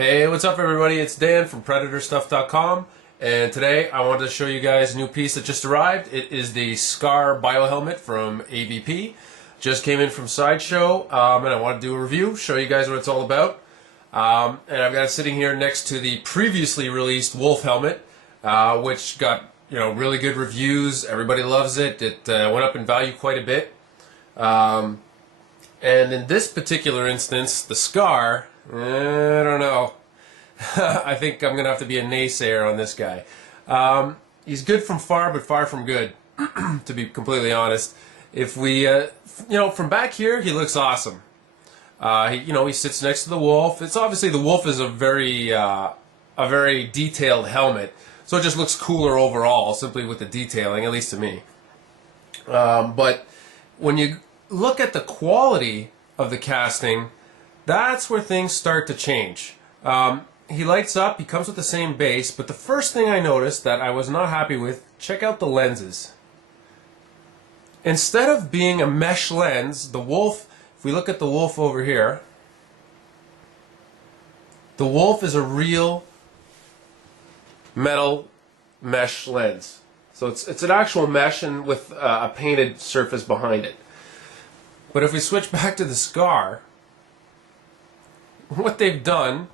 Hey, what's up everybody? It's Dan from PredatorStuff.com, and today I wanted to show you guys a new piece that just arrived. It is the Scar Biohelmet from AvP. Just came in from Sideshow, and I want to do a review, show you guys what it's all about. And I've got it sitting here next to the previously released Wolf helmet, which got really good reviews. Everybody loves it. It went up in value quite a bit. And in this particular instance, the Scar, I don't know. I think I'm going to have to be a naysayer on this guy. He's good from far, but far from good, to be completely honest. If we, from back here, he looks awesome. He sits next to the Wolf. It's obviously the Wolf is a very detailed helmet, so it just looks cooler overall, simply with the detailing, at least to me. But when you look at the quality of the casting, that's where things start to change. He lights up, he comes with the same base, but the first thing I noticed that I was not happy with, check out the lenses. Instead of being a mesh lens, the Wolf, if we look at the Wolf over here, the Wolf is a real metal mesh lens. So it's an actual mesh and with a painted surface behind it. But if we switch back to the Scar, what they've done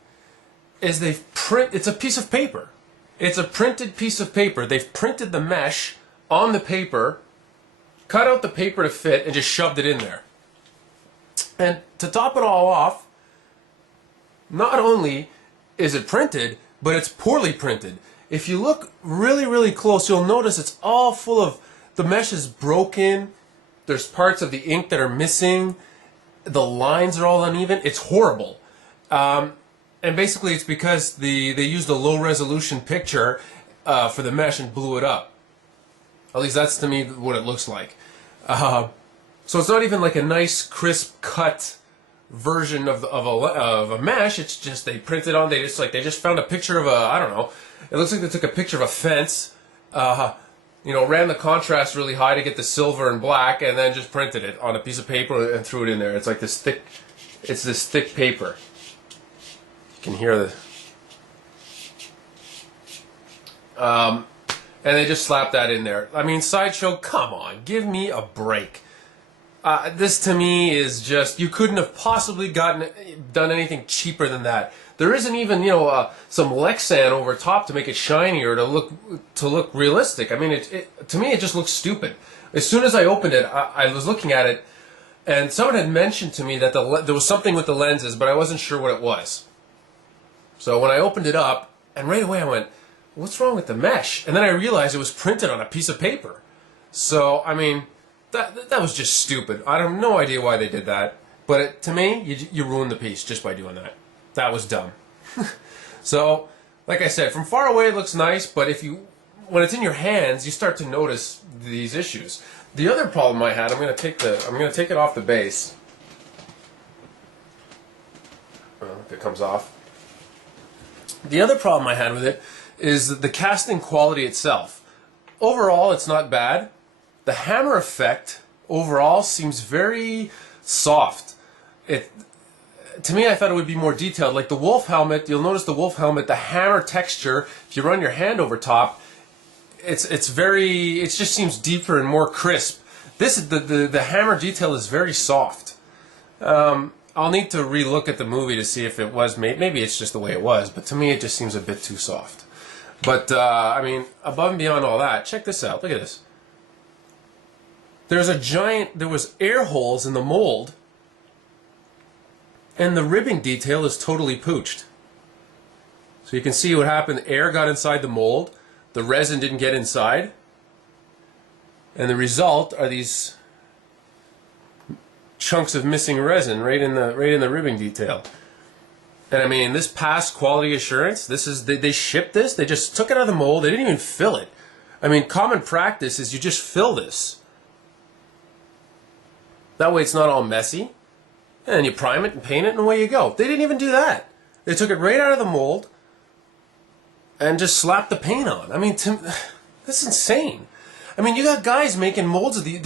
is it's a piece of paper. It's a printed piece of paper. They've printed the mesh on the paper, cut out the paper to fit, and just shoved it in there. And to top it all off, not only is it printed, but it's poorly printed. If you look really, really close, you'll notice it's all full of, the mesh is broken, there's parts of the ink that are missing, the lines are all uneven, it's horrible. And basically it's because they used a low resolution picture for the mesh and blew it up. At least that's to me what it looks like. So it's not even like a nice crisp cut version of a mesh. It's just they printed on. They just found a picture of I don't know. It looks like they took a picture of a fence. Ran the contrast really high to get the silver and black, and then just printed it on a piece of paper and threw it in there. It's like this thick. It's this thick paper. You can hear the. And they just slapped that in there. I mean, Sideshow, come on, give me a break. This to me is just, you couldn't have possibly done anything cheaper than that. There isn't even, some Lexan over top to make it shinier to look realistic. I mean, to me it just looks stupid. As soon as I opened it, I was looking at it, and someone had mentioned to me that there was something with the lenses, but I wasn't sure what it was. So when I opened it up, and right away I went, what's wrong with the mesh? And then I realized it was printed on a piece of paper. So, I mean, that was just stupid. I have no idea why they did that. But to me, you ruined the piece just by doing that. That was dumb. So, like I said, from far away it looks nice, but when it's in your hands, you start to notice these issues. The other problem I had, I'm going to take it off the base. If it comes off. The other problem I had with it is the casting quality itself. Overall, it's not bad. The hammer effect overall seems very soft. To me, I thought it would be more detailed. Like the Wolf helmet, you'll notice the Wolf helmet, the hammer texture, if you run your hand over top, it just seems deeper and more crisp. The hammer detail is very soft. I'll need to relook at the movie to see if it was, maybe it's just the way it was, but to me it just seems a bit too soft. But, I mean, above and beyond all that, check this out, look at this. There was air holes in the mold, and the ribbing detail is totally pooched. So you can see what happened, air got inside the mold, the resin didn't get inside, and the result are these chunks of missing resin right in the ribbing detail. And I mean, this passed quality assurance. They shipped this. They just took it out of the mold. They didn't even fill it. I mean, common practice is you just fill this. That way it's not all messy. And you prime it and paint it and away you go. They didn't even do that. They took it right out of the mold and just slapped the paint on. I mean, that's insane. I mean, you got guys making molds of these.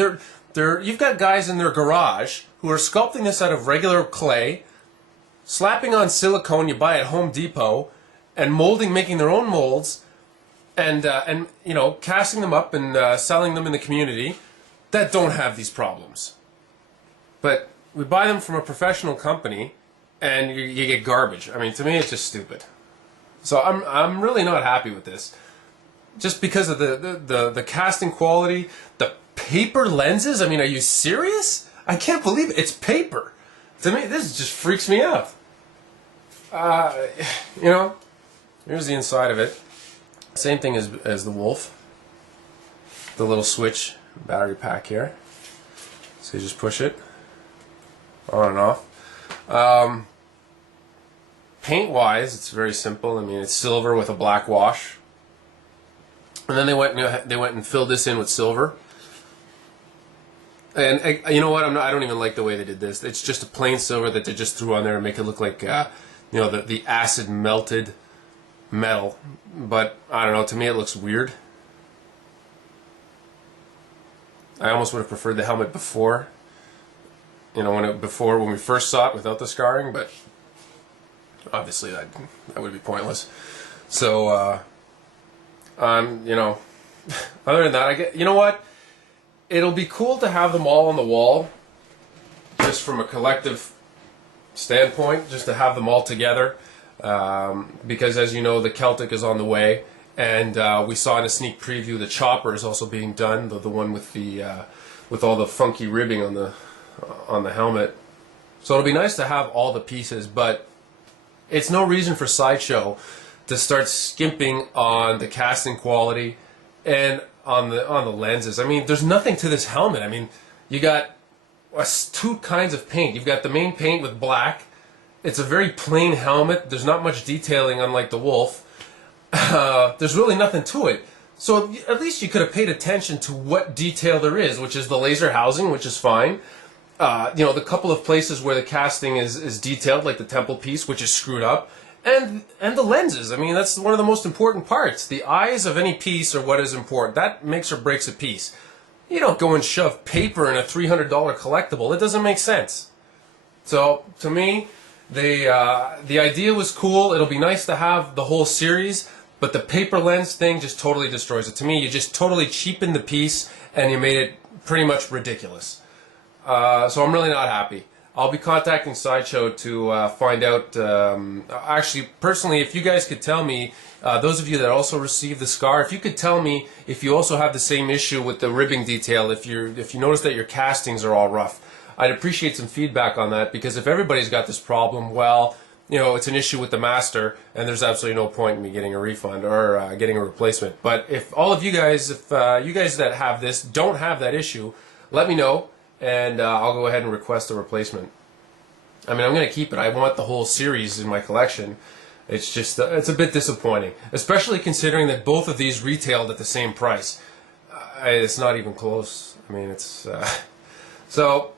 You've got guys in their garage who are sculpting this out of regular clay, slapping on silicone you buy at Home Depot, and making their own molds, and you know, casting them up and selling them in the community that don't have these problems. But we buy them from a professional company, and you get garbage. I mean, to me, it's just stupid. So I'm really not happy with this, just because of the casting quality, the paper lenses. I mean, are you serious? I can't believe it. It's paper. To me, this just freaks me out. You know, here's the inside of it. Same thing as the Wolf. The little switch battery pack here. So you just push it on and off. Paint-wise, it's very simple. I mean, it's silver with a black wash, and then they went and filled this in with silver. And you know what? I don't even like the way they did this. It's just a plain silver that they just threw on there to make it look like you know, the acid melted metal. But I don't know. To me, it looks weird. I almost would have preferred the helmet before. You know, when we first saw it without the scarring, but obviously that would be pointless. So you know, other than that, you know what? It'll be cool to have them all on the wall, just from a collective standpoint, just to have them all together. Because as you know, the Celtic is on the way, and we saw in a sneak preview the chopper is also being done, the one with the with all the funky ribbing on the helmet. So it'll be nice to have all the pieces, but it's no reason for Sideshow to start skimping on the casting quality and on the lenses. I mean, there's nothing to this helmet. I mean, you got two kinds of paint. You've got the main paint with black. It's a very plain helmet. There's not much detailing, unlike the Wolf. There's really nothing to it. So at least you could have paid attention to what detail there is, which is the laser housing, which is fine. You know, the couple of places where the casting is detailed, like the temple piece, which is screwed up, and the lenses. I mean, that's one of the most important parts. The eyes of any piece are what is important. That makes or breaks a piece. You don't go and shove paper in a $300 collectible. It doesn't make sense. So to me, the idea was cool. It'll be nice to have the whole series, but the paper lens thing just totally destroys it. To me, you just totally cheapened the piece, and you made it pretty much ridiculous. So I'm really not happy. I'll be contacting Sideshow to find out. Actually, personally, if you guys could tell me, those of you that also received the scar, if you could tell me if you also have the same issue with the ribbing detail, if you notice that your castings are all rough, I'd appreciate some feedback on that, because if everybody's got this problem, well, you know, it's an issue with the master, and there's absolutely no point in me getting a refund or getting a replacement. But if all of you guys, if you guys that have this don't have that issue, let me know, and I'll go ahead and request a replacement. I mean, I'm going to keep it. I want the whole series in my collection. It's just, it's a bit disappointing, especially considering that both of these retailed at the same price. It's not even close. I mean, it's, so,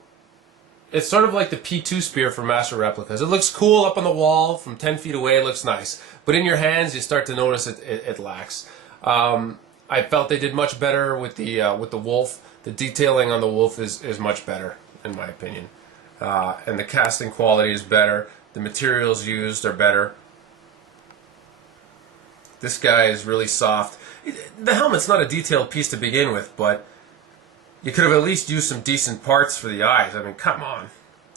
it's sort of like the P2 spear for Master Replicas. It looks cool up on the wall from 10 feet away. It looks nice. But in your hands, you start to notice it lacks. I felt they did much better with the Wolf. The detailing on the Wolf is much better, in my opinion. And the casting quality is better. The materials used are better. This guy is really soft. The helmet's not a detailed piece to begin with, but you could have at least used some decent parts for the eyes. I mean, come on.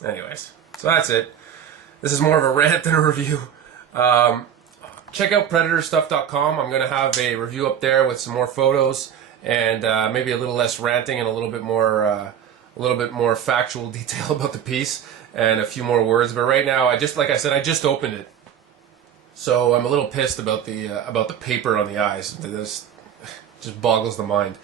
Anyways, so that's it. This is more of a rant than a review. Check out PredatorStuff.com. I'm going to have a review up there with some more photos and maybe a little less ranting and a little bit more factual detail about the piece and a few more words. But right now, like I said, I just opened it, so I'm a little pissed about the paper on the eyes. This just boggles the mind.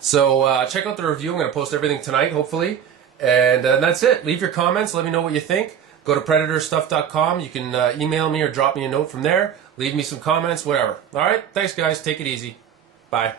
So check out the review. I'm going to post everything tonight, hopefully. And that's it. Leave your comments. Let me know what you think. Go to PredatorStuff.com. You can email me or drop me a note from there. Leave me some comments, whatever. All right? Thanks, guys. Take it easy. Bye.